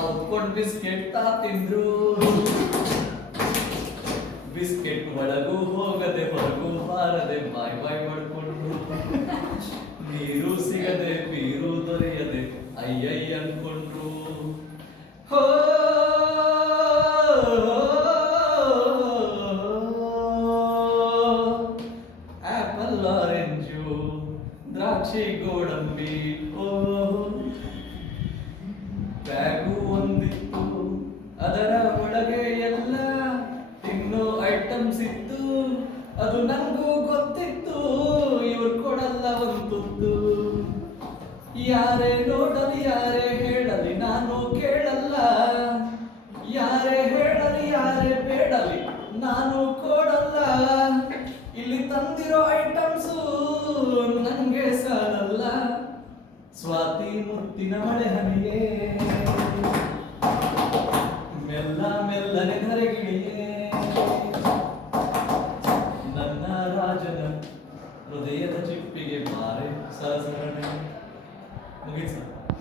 ಔಟ್ಕೊಂಡ್ biscuit ತಿಂದ್ರು biscuit ಒಳಗೂ ಹೋಗದೆ ಹೊರಗೂ ಬಾರದೆ ಬಾಯ್ ಬಾಯ್ ಮಾಡ್ಕೊಂಡ್ರು ನೀರು ಸಿಗದೆ ಬೀರು ದೊರೆಯದೆ ಅಯ್ಯಯ್ಯ ಅನ್ಕೊಂಡ್ರು ಹೋ ಆಪಲ್ ಆರೆಂಜು ದ್ರಾಕ್ಷಿ ಗೋಡಂಬಿ ಓ ಬ್ಯಾಗು ಒಂದಿತ್ತು ಅದರ ಒಳಗೆ ಎಲ್ಲ ತಿನ್ನೋ ಐಟಮ್ಸ್ ಇತ್ತು ಅದು ನಂಗೂ ಗೊತ್ತಿತ್ತು ಇವ್ರು ಕೊಡಲ್ಲ ಒಂದು ಯಾರೇ ನೋಡಲಿ ಯಾರೇ ಹೇಳಲಿ ನಾನು ಕೇಳಲ್ಲ ಯಾರೇ ಹೇಳಲಿ ಯಾರೇ ಬೇಡಲಿ ನಾನು ಕೊಡಲ್ಲ ಇಲ್ಲಿ ತಂದಿರೋ ಐಟಮ್ಸು ನಂಗೆ ಸಾಲಲ್ಲ ಸ್ವಾತಿ ಮುತ್ತಿನ ಮಳೆ ಹನಿಯೇ ಮೆಲ್ಲ ಮೆಲ್ಲನೆ ಧರೆಗಿಳಿಯೇ ನನ್ನ ರಾಜನ ಹೃದಯದ ಚಿಪ್ಪಿಗೆ ಮಾರೆ ಸಹಸ್ರಣೆ ಮುಗಿಸ